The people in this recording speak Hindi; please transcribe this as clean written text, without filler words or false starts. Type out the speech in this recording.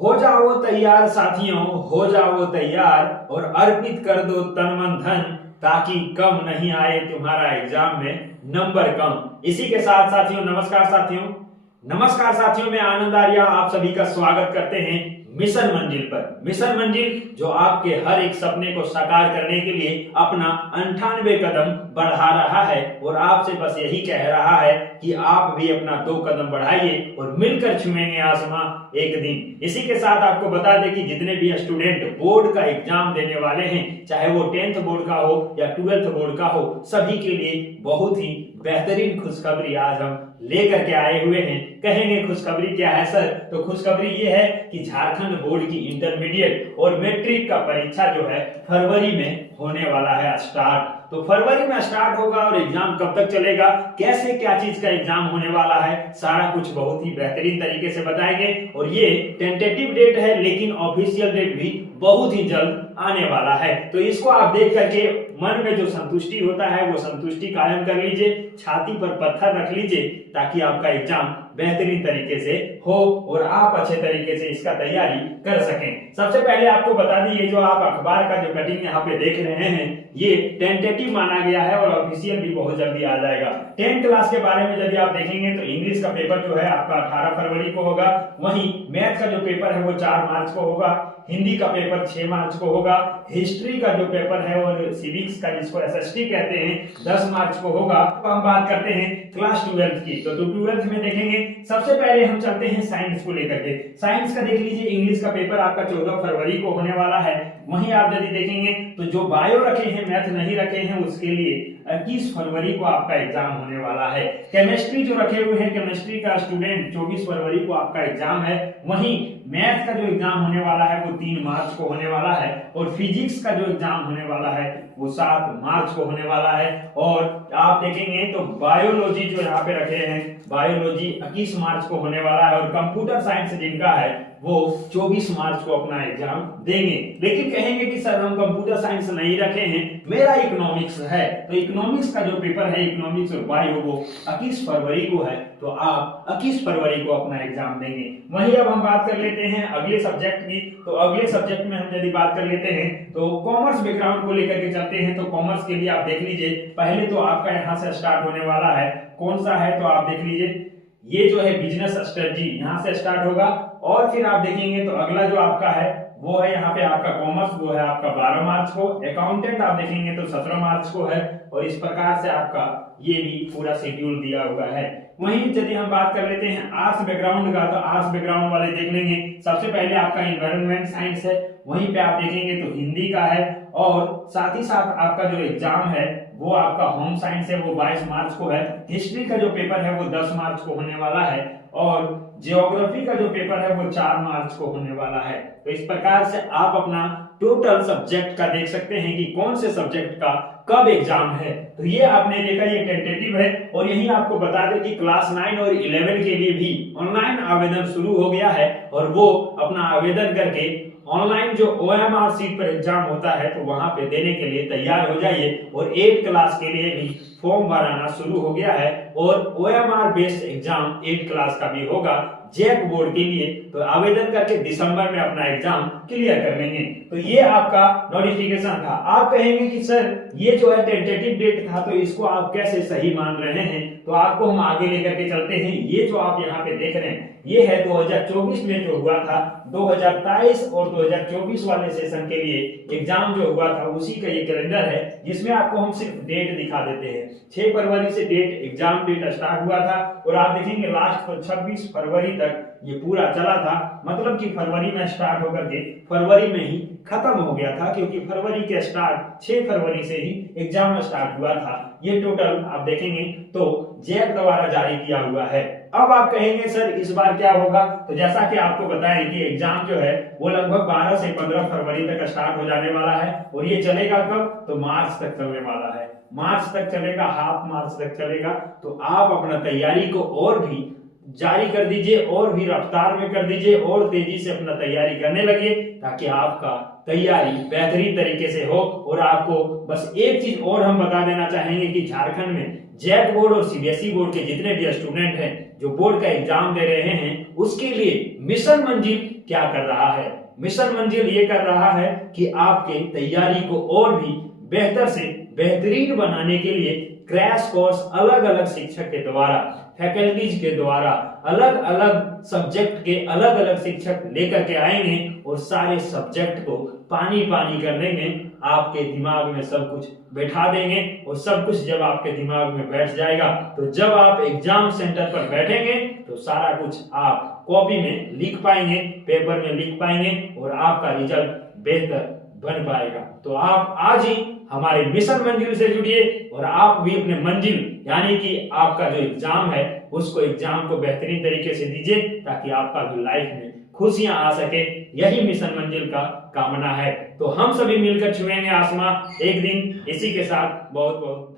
हो जाओ तैयार साथियों, हो जाओ तैयार और अर्पित कर दो तन मन धन, ताकि कम नहीं आए तुम्हारा एग्जाम में नंबर कम। इसी के साथ साथियों नमस्कार साथियों, मैं आनंद आर्या आप सभी का स्वागत करते हैं मिशन मंजिल पर। मिशन मंजिल जो आपके हर एक सपने को साकार करने के लिए अपना 98 कदम बढ़ा रहा है और आपसे बस यही कह रहा है कि आप भी अपना 2 कदम बढ़ाइए और मिलकर छुएंगे आसमां एक दिन। इसी के साथ आपको बता दें कि जितने भी स्टूडेंट बोर्ड का एग्जाम देने वाले हैं, चाहे वो 10th बोर्ड का हो या 12th बोर्ड का हो, सभी के लिए बहुत ही बेहतरीन खुशखबरी आज हम लेकर के आए हुए हैं। कहेंगे खुशखबरी क्या है सर? तो खुशखबरी ये है कि झारखंड बोर्ड की इंटरमीडिएट और मैट्रिक का परीक्षा जो है फरवरी में होने वाला है स्टार्ट। तो फरवरी में स्टार्ट होगा और एग्जाम कब तक चलेगा, कैसे क्या चीज का एग्जाम होने वाला है, सारा कुछ बहुत ही बेहतरीन तरीके से बताएंगे। और ये टेंटेटिव डेट है, लेकिन ऑफिशियल डेट भी बहुत ही जल्द आने वाला है। तो इसको आप देख करके मन में जो संतुष्टि होता है वो संतुष्टि कायम कर लीजिए, छाती पर पत्थर रख लीजिए, ताकि आपका एग्जाम बेहतरीन तरीके से हो और आप अच्छे तरीके से इसका तैयारी कर सकें। सबसे पहले आपको बता दी, ये जो आप अखबार का जो कटिंग यहाँ पे देख रहे हैं, ये टेंटेटिव माना गया है और ऑफिशियल भी बहुत जल्दी आ जाएगा। 10th क्लास के बारे में यदि आप देखेंगे तो इंग्लिश का पेपर जो है आपका 18 फरवरी को होगा, वहीं मैथ का जो पेपर है वो 4 मार्च को होगा, हिंदी का पेपर 6 मार्च को होगा, हिस्ट्री का जो पेपर है और सिविक्स का जिसको एसएसटी कहते हैं 10 मार्च को होगा। तो हम बात करते हैं क्लास 12th की, तो 12th में देखेंगे सबसे पहले हम चलते हैं साइंस को लेकर के। साइंस का देख लीजिए, इंग्लिश का पेपर आपका 14 फरवरी को होने वाला है। वहीं आप यदि देखेंगे तो जो बायो रखे हैं, मैथ नहीं रखे हैं, उसके लिए 21 फरवरी को आपका एग्जाम होने वाला है। केमिस्ट्री जो रखे हुए हैं, केमिस्ट्री का स्टूडेंट 24 फरवरी को आपका एग्जाम है। वहीं मैथ का जो एग्जाम होने वाला है वो 3 मार्च को होने वाला है और फिजिक्स का जो एग्जाम होने वाला है वो 7 मार्च को होने वाला है। और आप देखेंगे तो बायोलॉजी जो यहाँ पे रखे हैं, बायोलॉजी 21 मार्च को होने वाला है और कंप्यूटर साइंस जिनका है वो 24 मार्च को अपना एग्जाम देंगे। लेकिन कहेंगे कि सर हम कंप्यूटर साइंस नहीं रखे हैं, मेरा इकोनॉमिक्स है, तो इकोनॉमिक्स का जो पेपर है इकोनॉमिक्स और बायो वो 21 फरवरी को है, तो आप 21 फरवरी को अपना एग्जाम देंगे। वहीं अब हम बात कर लेते हैं अगले सब्जेक्ट की, तो अगले सब्जेक्ट में हम यदि बात कर लेते हैं तो कॉमर्स बैकग्राउंड को लेकर के चलते हैं। तो कॉमर्स के लिए आप देख लीजिए, पहले तो आपका यहाँ से स्टार्ट होने वाला है, कौन सा है तो आप देख लीजिए, ये जो है बिजनेस स्ट्रेटजी यहाँ से स्टार्ट होगा। और फिर आप देखेंगे तो अगला जो आपका है वो है यहाँ पे आपका कॉमर्स, वो है आपका 12 मार्च को। अकाउंटेंट आप देखेंगे तो 17 मार्च को है और इस प्रकार से आपका ये भी पूरा शेड्यूल दिया हुआ है। वहीं यदि हम बात कर लेते हैं आर्ट्स बैकग्राउंड का, तो आर्ट्स बैकग्राउंड वाले देख लेंगे, सबसे पहले आपका एनवायरनमेंट साइंस है, वहीं पे आप देखेंगे तो हिंदी का है और साथ ही साथ आपका जो एग्जाम है वो आपका होम साइंस है, वो 22 मार्च को है। हिस्ट्री का जो पेपर है वो 10 मार्च को होने वाला है और ज्योग्राफी का जो पेपर है वो 4 मार्च को होने वाला है। तो इस प्रकार से आप अपना टोटल सब्जेक्ट का देख सकते हैं कि कौन से सब्जेक्ट का कब एग्जाम है। तो ये आपने देखा, ये टेंटेटिव है। और यही आपको बता दें कि क्लास 9 और 11 के लिए भी ऑनलाइन आवेदन शुरू हो गया है और वो अपना आवेदन करके ऑनलाइन जो OMR सीट पर एग्जाम होता है तो वहां पे देने के लिए तैयार हो जाइए। और 8 क्लास के लिए भी फॉर्म भराना शुरू हो गया है और OMR बेस्ड एग्जाम 8 क्लास का भी होगा जैक बोर्ड के लिए। तो आवेदन करके दिसंबर में अपना एग्जाम क्लियर कर लेंगे। तो ये आपका नोटिफिकेशन था। आप कहेंगे कि सर ये जो है टेंटेटिव डेट था, तो इसको आप कैसे सही मान रहे हैं? तो आपको हम आगे लेकर के चलते हैं। ये जो आप यहाँ पे देख रहे हैं ये है 2024 में जो हुआ था, 2023 और 2024 वाले सेशन के लिए एग्जाम जो हुआ था उसी का ये कैलेंडर है, जिसमें आपको हम सिर्फ डेट दिखा देते हैं। 6 फरवरी से एग्जाम डेट स्टार्ट हुआ था और आप देखेंगे लास्ट पर 26 फरवरी तक ये पूरा चला था। मतलब कि फरवरी में स्टार्ट होकर के फरवरी में ही खत्म हो गया था, क्योंकि फरवरी के स्टार्ट 6 फरवरी से ही एग्जाम स्टार्ट हुआ था। ये टोटल आप देखेंगे तो जैक द्वारा जारी किया हुआ है। अब आप कहेंगे सर इस बार क्या होगा? तो जैसा कि आपको बताएं कि एग्जाम जो है वो लगभग 12 से 15 फरवरी तक स्टार्ट हो जाने वाला है और ये चलेगा कब? तो मार्च तक चलने वाला है, मार्च तक चलेगा, हाफ मार्च तक चलेगा। तो आप अपना तैयारी को और भी जारी कर दीजिए और भी रफ्तार में कर दीजिए और तेजी से अपना तैयारी करने लगिए, ताकि आपका तैयारी बेहतरीन तरीके से हो। और आपको बस एक चीज और हम बता देना चाहेंगे कि झारखंड में जैक बोर्ड और सीबीएसई बोर्ड के जितने भी स्टूडेंट हैं जो बोर्ड का एग्जाम दे रहे हैं, उसके लिए मिशन मंजिल क्या कर रहा है? मिशन मंजिल ये कर रहा है कि आपके तैयारी को और भी बेहतर से बेहतरीन बनाने के लिए क्रैश कोर्स अलग अलग शिक्षक के द्वारा, फैकल्टीज के द्वारा, अलग अलग सब्जेक्ट के अलग अलग शिक्षक लेकर के आएंगे और सारे सब्जेक्ट को पानी पानी कर देंगे, आपके दिमाग में सब कुछ बैठा देंगे। और सब कुछ जब आपके दिमाग में बैठ जाएगा तो जब आप एग्जाम सेंटर पर बैठेंगे तो सारा कुछ आप कॉपी में लिख पाएंगे, पेपर में लिख पाएंगे और आपका रिजल्ट बेहतर बन पाएगा। तो आप आज ही हमारे मिशन मंजिल से जुड़िए और आप भी अपने मंजिल यानी कि आपका जो एग्जाम है उसको एग्जाम को बेहतरीन तरीके से दीजिए ताकि आपका भी लाइफ में खुशियां आ सके। यही मिशन मंजिल का कामना है। तो हम सभी मिलकर छुएंगे आसमां एक दिन। इसी के साथ बहुत बहुत